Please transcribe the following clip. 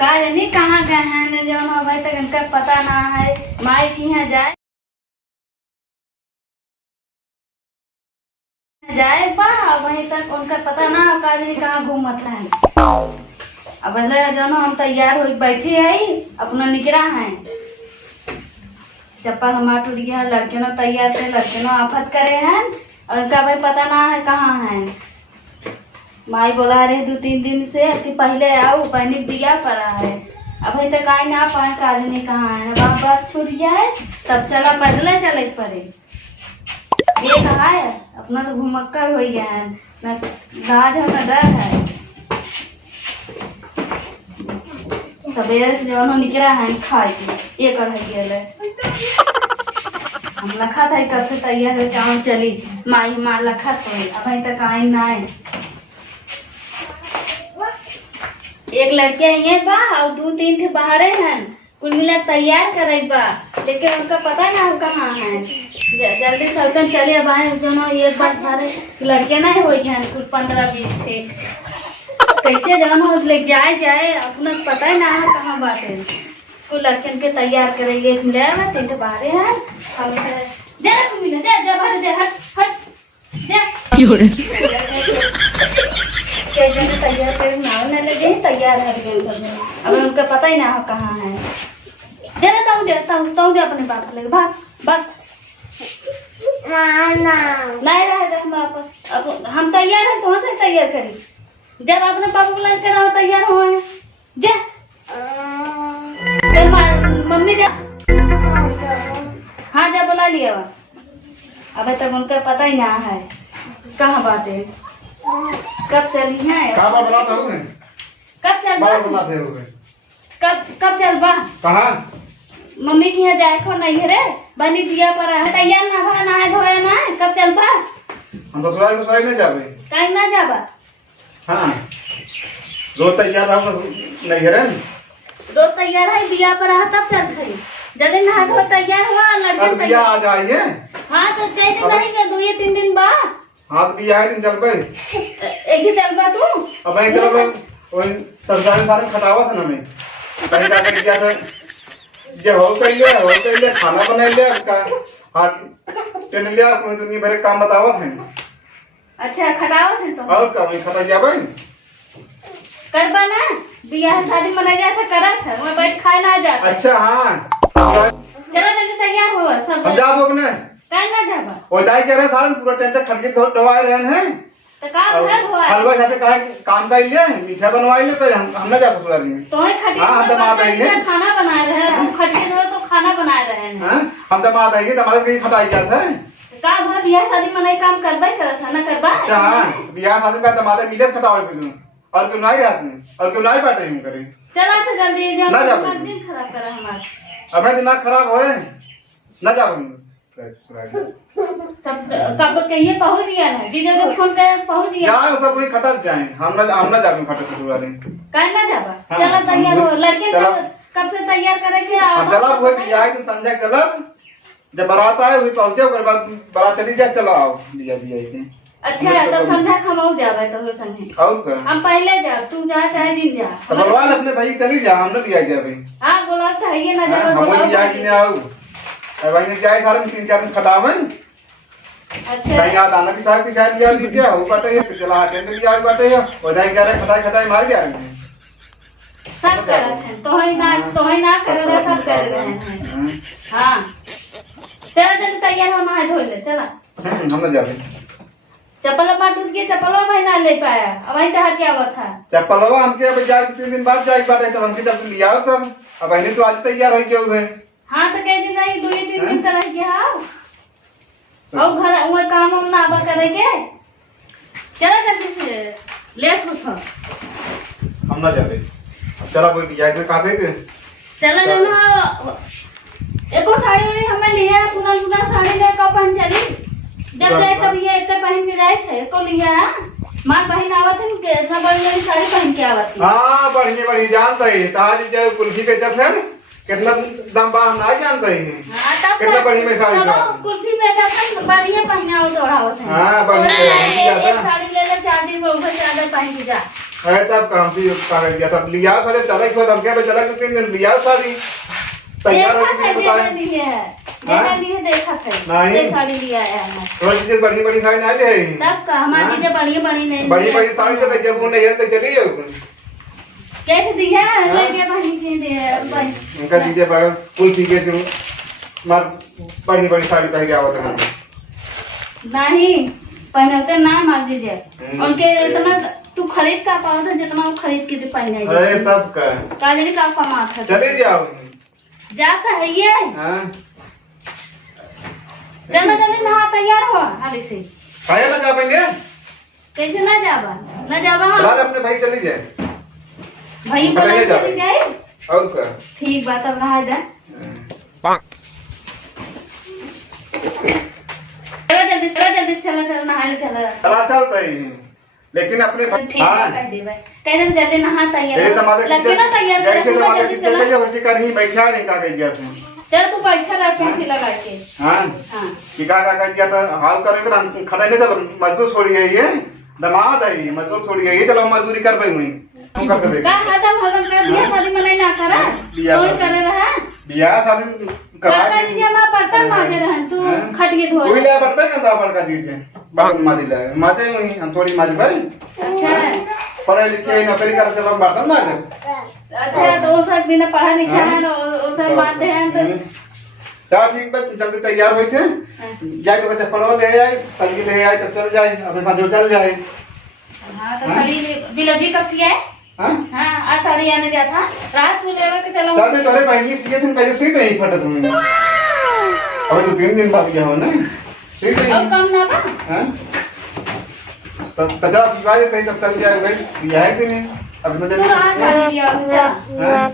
का जानी कहाँ गए हैं न जो अभी तक इनका पता ना है। माई की यहाँ जाए जाए बा वहीं तक उनका पता ना हो का जानी कहाँ घूमत है। अब जो हम तैयार हो बैठी आई अपना निकरा है। चप्पल हमारा टूट गया लड़के नो तैयार थे लड़के नो आफत करे हैं और इनका भाई पता ना है कहाँ है। माई बोला रहे 2-3 दिन से कि पहले आओ पैनिक बिया पड़ा है अभी तक आई ना पाए का आदमी कहाँ है। अब बस छूट गया है तब चला पैदल चले पड़े। ये कहा है अपना तो घुमक्कर हो गया है न लाज है न डर है। सवेरे से जो निकला है खाए के ये कढ़ाई गए हम लखा था कब से तैयार है चावल चली माई माँ लखा तो अभी तक आई ना है। एक लड़के ये बा और 2-3 थे बाहर हैं कुल मिला तैयार करे बा लेकिन उनका पता ना कहाँ है। जल्दी सलकन चले अब आए जो ना एक बार बाहर लड़के नहीं हो गए कुल 15-20 थे कैसे जान हो ले जाए अपना पता ही ना है कहाँ बात है। कुल लड़के के तैयार करेंगे एक मिले 3 थे बाहर हैं हम जा तुम मिले जा बाहर जा हट जा तैयार कर नाव न लगे तैयार है अब उनका पता ही ना हो कहाँ है। जरा ताऊ जा अपने बाप लगे भाग नहीं रहे हम वापस अब हम तैयार है तो से तैयार करी जब अपने पापा को लड़के रहो तैयार हो जा मम्मी जा हाँ जा बुला लिया अभी तक उनका पता ही ना है कहाँ बात है। कब चली है कब चल कब चल बा कहाँ मम्मी की यहाँ जाए को नहीं है रे बनी दिया पर है तैयार ना भा ना है धोया ना है कब चल बा हम तो सवाई नहीं जाबे कहीं ना जाबा हाँ रोज तैयार रहो नहीं है रे रोज तैयार है दिया पर है तब चल खरी जल्दी नहा धो तैयार हुआ लड़के बिया आ जाएंगे। हाँ तो कैसे करेंगे 2-3 दिन बाद हाँ तो बिया दिन चल पे ऐसे चल बा तू अब मैं चलो मैं वही सरकारी सारे खटावा था ना मैं कहीं जाकर क्या था जे हो कहिए खाना बना लिया का हाथ टेन लिया कोई दुनिया भर काम बतावा थे। अच्छा खटावा थे तो और का वही खटा जाबे करबा ना बियाह शादी मना गया था करा था मैं बैठ खाए ना जाता। अच्छा हाँ चलो जल्दी तैयार हो सब हम जाबो ने कहीं ना जाबा ओई दाई कह रहे सारे पूरा टेंट खड़के तो दवाई रहन है तो काम है हुआ हलवा साथे का काम का लिए मीठा बनवाई ले तो हम ना जा ससुराल में तो है खटी हां हम दमाद आएंगे खाना बना रहे हैं हम खटी रहो तो खाना बना रहे हैं हां हम दमाद आएंगे दमाद के खटाई जाता है का घर बियाह शादी में नहीं काम करबे करत है ना करबा। अच्छा हां बियाह शादी का दमाद मिले खटावे पे और क्यों नहीं रात में और क्यों नहीं बाटे हम करें चला अच्छा जल्दी जा ना जा दिन खराब कर हमारा अब दिमाग खराब होए ना जा सब कब कहिए पहुंच गया ना जीजा को फोन कर पहुंच गया जाए सब पूरी खटक जाए हम ना जाबे खटक ससुराल में कहीं ना जाबा चलो तैयार हो लड़के कब से तैयार करेंगे हम चला हुए बियाह दिन संजय चला जब बारात आए हुई पहुंचे उसके बाद बारात चली जाए चलो आओ दिया के अच्छा तब संध्या खमाऊ जावे तो संध्या और का हम पहले जा तू जा चाहे दिन जा तो बलवान अपने भाई चली जा हम ना लिया गया भाई हां बोला था ये ना जा हम वही लिया कि नहीं आओ अब भाई ने क्या है सारे 3-4 दिन खटावे अच्छा भाई याद आना भी साहब की शायद लिया लीजिए हो बाटे ये चला हटे में लिया बाटे ये हो जाए कह रहे खटाई मार गया सब कर रहे हैं तो ही ना कर रहे सब कर रहे हैं। हां चल जल्दी तैयार होना है धो ले चला हम ना जाबे चप्पल टूट गया चप्पल भाई ना ले पाया अब वहीं टहर क्या हुआ था चप्पलवा हमके अब जाए 3 दिन बाद जाए बाटे तब हमके जब लिया तब अब बहनी तो आज तैयार हो गए हुए हां तो कह दिन नहीं 2-3 दिन तरह के हां और घर वो काम हम ना आबा करेंगे चलो जल्दी से ले उठो हम ना जाबे चला कोई जाए तो का दे दे चलो ना एको साड़ी वाली हमें लिया पुना साड़ी ले का पहन चली जब जाए तब ये एक पहन के जाए थे को लिया मां बहन आवत है के सब बड़ी साड़ी पहन के आवत है। हां बढ़िया जानता है ताज जो कुल्फी बेचत है कितना दाम बा हम ना जानते हैं। हां तब कितना बढ़िया में साड़ी का कुल्फी बेचत है बढ़िया पहनावत ओढ़ावत है। हां बढ़िया एक साड़ी ले ले 4 दिन में उधर से अगर पहन के जा है तब काम से कागज दिया तब लिया पहले चला एक बार हम क्या चला कि 3 दिन लिया साड़ी तैयार हो देखा था गई जेना लिए है जेना लिए देखा था नहीं। ये साड़ी लिया आया है और चीज बड़ी बड़ी साड़ी नहीं ले तब का हमारी चीजें बड़ी बड़ी नहीं बड़ी बड़ी साड़ी तो जब वो नहीं है तो चली जाओ कैसे दिया लेके बड़ी चीजें भाई उनका चीजें बड़ा फुल चीजें जो मार बड़ी बड़ी साड़ी पहन के आवत है नहीं पहनते ना मार दीजिए उनके इतना तू खरीद का पाओ तो जितना वो खरीद के दे पहने अरे तब का काजली का कमात है चले जाओ जाता है ये हां जल्दी जल्दी नहा तैयार हो हाली से खाया ना जा पाएंगे कैसे ना जाबा बुला ले अपने भाई चली जाए भाई बोला चली जाए और का ठीक बात अब नहा दे चला चला नहा चला चला चलता ही लेकिन अपने ठीक है कह दे भाई कह दे जल्दी नहा तैयार लगे ना तैयार जैसे तुम्हारे किचन में जब वैसे कर ही बैठा नहीं का गई गया तुम चल तू बैठा रह चाची लगा के हां हां कि का कर दिया था हाल करेंगे हम खड़ा नहीं था मजदूर छोड़ी है ये दमाद है मजदूर छोड़ी है ये चलो मजदूरी कर पाई हुई हम कर सकते का खाता भगन कर दिया शादी में नहीं ना करा कोई करे रहा बियाह शादी काका जी हमारा बर्तन माजे रहन तू खटिए धो कोई ले बर्तन का दाबर का दीजिए बर्तन माजे ले माजे हुई हम थोड़ी माजे भाई अच्छा पढ़े लिखे नौकरी करते लोग बर्तन माजे अच्छा तो वो सब बिना पढ़ा लिखा है वो सब मारते हैं तो क्या ठीक है जल्दी तैयार हुई थे जाए तो चप्पल ले आए सब्जी ले आए तो चल जाए अपने साथ जो चल जाए हां तो साड़ी बिलोजी कब सिया है हां हां आ साड़ी आने जाता रात को लेवा के चलो चल दे तोरे बहनी सीए थे पहले सीत नहीं फटत हुई अब तो 3 दिन बाद हो ना सीत नहीं अब कम ना बा हां तो तजरा विवाह कहीं तब चल जाए भाई यह है कि नहीं अब तो तू आ साड़ी लिया जा हां